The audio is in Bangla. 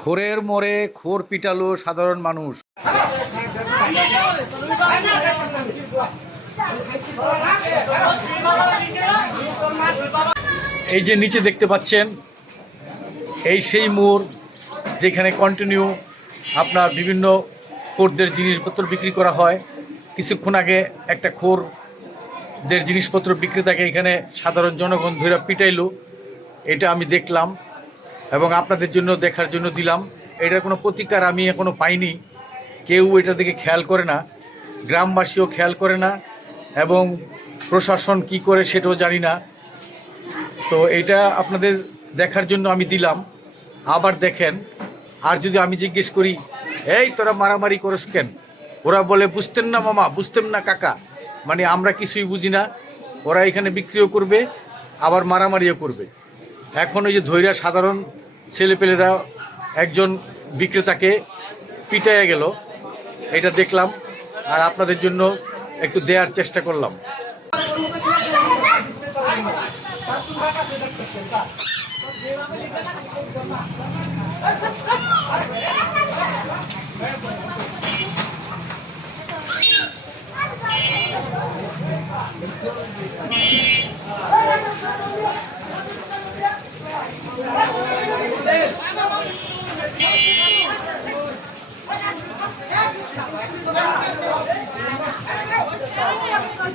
খোরের মোড়ে খোর পিটালো সাধারণ মানুষ। এই যে নিচে দেখতে পাচ্ছেন, এই সেই মোড় যেখানে কন্টিনিউ আপনার বিভিন্ন খোরদের জিনিসপত্র বিক্রি করা হয়। কিছুক্ষণ আগে একটা খোরদের জিনিসপত্র বিক্রেতাকে এখানে সাধারণ জনগণ ধরে পিটাইলো। এটা আমি দেখলাম। এবং আপনাদের জন্য, দেখার জন্য দিলাম। এটার কোনো প্রতিকার আমি এখনও পাইনি। কেউ এটা দিকে খেয়াল করে না। গ্রামবাসীও খেয়াল করে না। এবং প্রশাসন কি করে সেটাও জানি না। তো এটা আপনাদের দেখার জন্য আমি দিলাম। আবার দেখেন। আর যদি আমি জিজ্ঞেস করি, এই, তোরা মারামারি করিস কেন? ওরা বলে, বুঝতেন না মামা, বুঝতেন না কাকা। মানে আমরা কিছুই বুঝি না। ওরা এখানে বিক্রিও করবে, আবার মারামারিও করবে। এখন ওই যে ধৈর্য সাধারণ ছেলেপেলেরা একজন বিক্রেতাকে পিটাইয়া গেল এটা দেখলাম আর আপনাদের জন্য একটু দেওয়ার চেষ্টা করলাম।